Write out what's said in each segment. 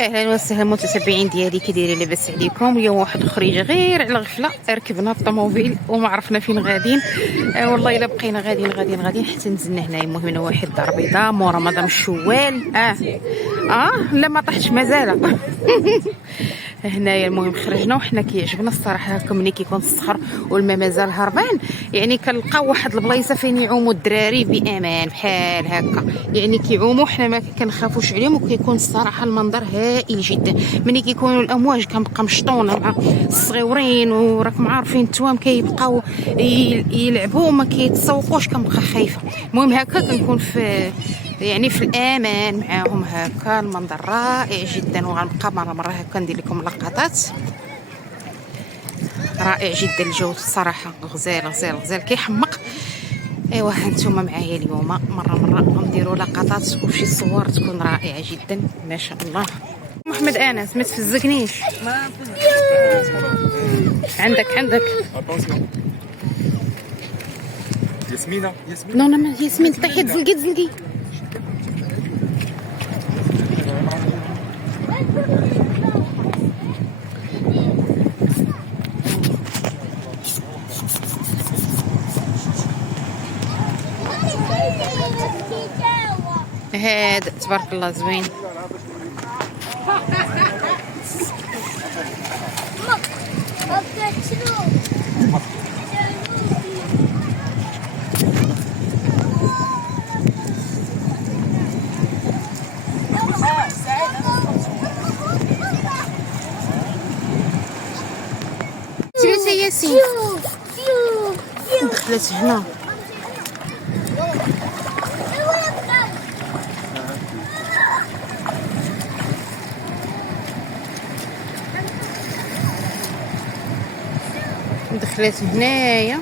اهلا وسهلا متتبعين ديالي، كي دايرين؟ لاباس عليكم؟ اليوم واحد الخريجه غير على غفله، ركبنا الطوموبيل وما عرفنا فين غاديين. والله الا بقينا غاديين حتى نزلنا هنايا. المهم هنا واحد الدار بيضاء مورا مدام الشوال. لا ما طحتش مازال. هنايا المهم خرجنا وحنا كيعجبنا الصراحه هكا ملي كيكون الصخر والماء مازال هربان، يعني كنلقاو واحد البلايصه فين يعوموا الدراري بامان بحال هكا، يعني كيعوموا حنا ما كنخافوش عليهم، وكيكون الصراحه المنظر هائل جدا. ملي كيكونوا الامواج كنبقى مشطونه مع الصغيورين، وراكم عارفين التوام كيبقاو يلعبوا وما كيتسوقوش، كنبقى خايفه. المهم هكا كنكون في يعني في الامان معاهم. هكا المنظر رائع جدا، وغنبقى مره هكا ندير لكم لقطات. رائع جدا الجو الصراحه، غزال كيحمق. ايوا هانتوما معايا اليوم مره غنديروا لقطات وشي صور تكون رائعه جدا ما شاء الله. محمد انس ما تفزقنيش. عندك ياسمينة نو ما ياسمين طيحي تزلقي. هذا تبارك الله زوين. سيري ياسين دخلت هنا. دخلت هنايا.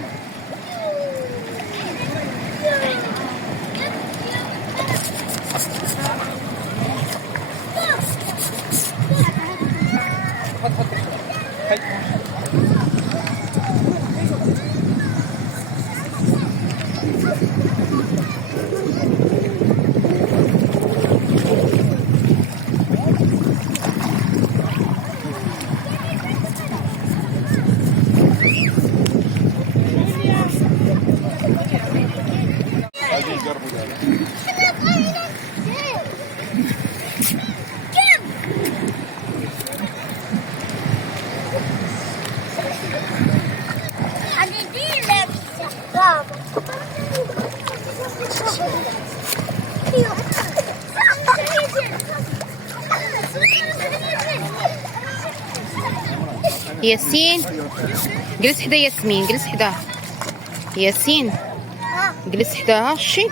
ياسين جلس حدا ياسمين، جلس حداها. ياسين جلس حداها. شي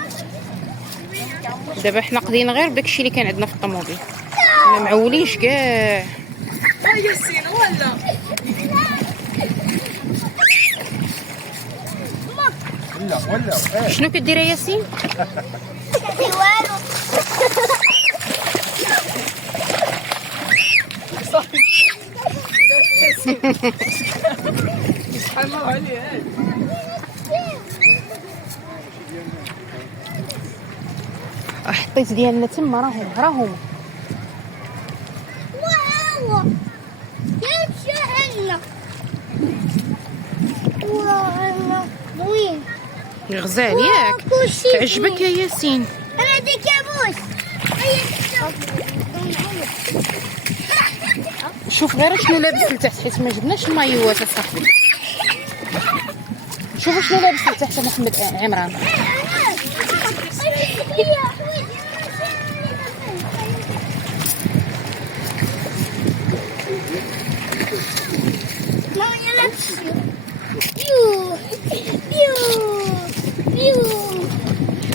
دابا حنا قضينا غير بداكشي اللي كان عندنا في الطوموبيل، ما معولينش كاع. ياسين ولا شنو كديري ياسين؟ والو يسحموا عليه. حطيت ديالنا تما راهم واو يمشي عنا. واو وين غزال ياك؟ تعجبك يا ياسين؟ انا ديك يا بوس. شوف غير شنو لابس لتحت، حيت ما جبناش المايوات اصاحبي. شوف شنو لابس لتحت محمد عمران.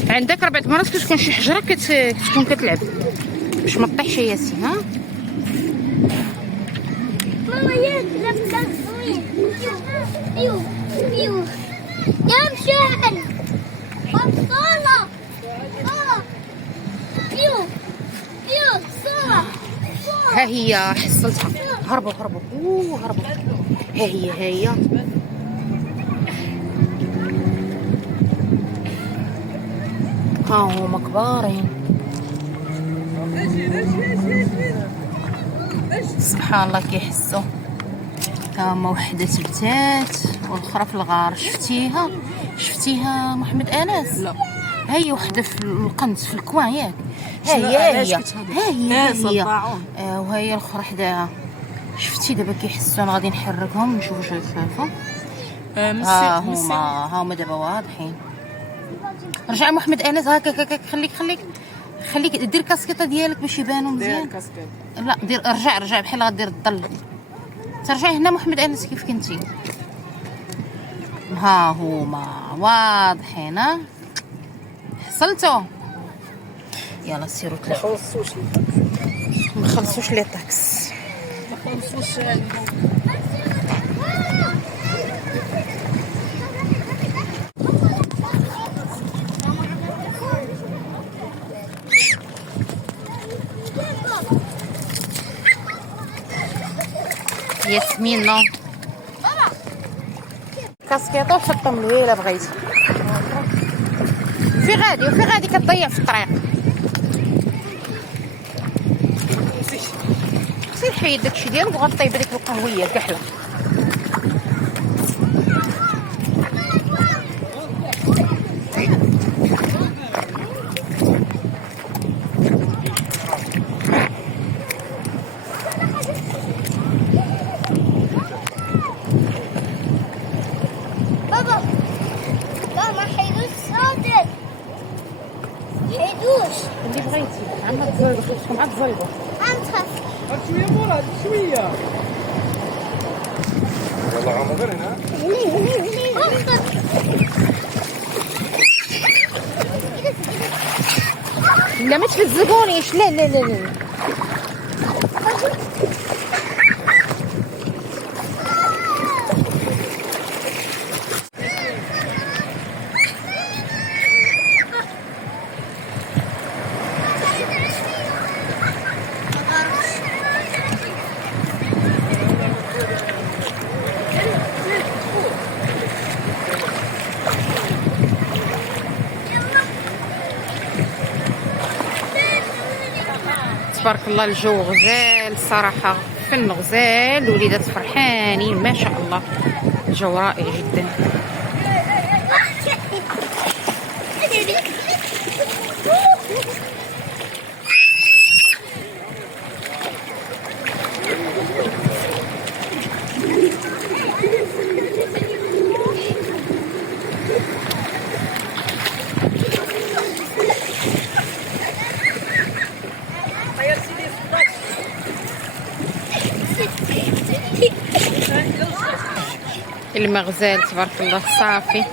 عندك 4 مرات كتكون شي حجره كتكون كتلعب باش ما تطيحش ياسين. ها ماما ياك لابسه زوين. بيو يا مشاعل بطالة. بيو صورة. ها هي حصلتها. هربوا هربوا. ها هي ها هما كبارين. سبحان الله كيحسوا. ها هما وحده تبتات والاخرى في الغار. شفتيها محمد انس؟ لا ها هي وحده في القنت في الكوان ياك. وها هي الاخرى حداها. شفتي دابا كيحسوا. انا غادي نحركهم نشوفوا شنو شافوا. ها هما دابا واضحين. رجع محمد انس هكاك. خليك دير كاسكيطه ديالك باش يبانوا مزيان. لا دير رجع بحال غدير الظل. ترجعي هنا محمد انس كيف كنتي. ها هما واضحين. حصلتوا. يلا سيروا تلاقوا. ما خلصوش لي طاكس. ياسمين نو كاسكيطو وحطهم له الا بغيتي. وفي غادي كتضيع في الطريق. سير حيد داكشي ديالك وغطيه بديك القهويه كحله. بابا ما حيدوش صادق. حيدوش اللي بغيتي عندك زويبه. خصكم عاد زويبه. عم تخاف. شويه مراد شويه. يلا عمو غير هنا. لا ما تلزقونيش. لا تبارك الله. الجو غزال الصراحه. فن غزال. الوليدات فرحانين ما شاء الله. الجو رائع جدا. المغزال تبارك الله صافي.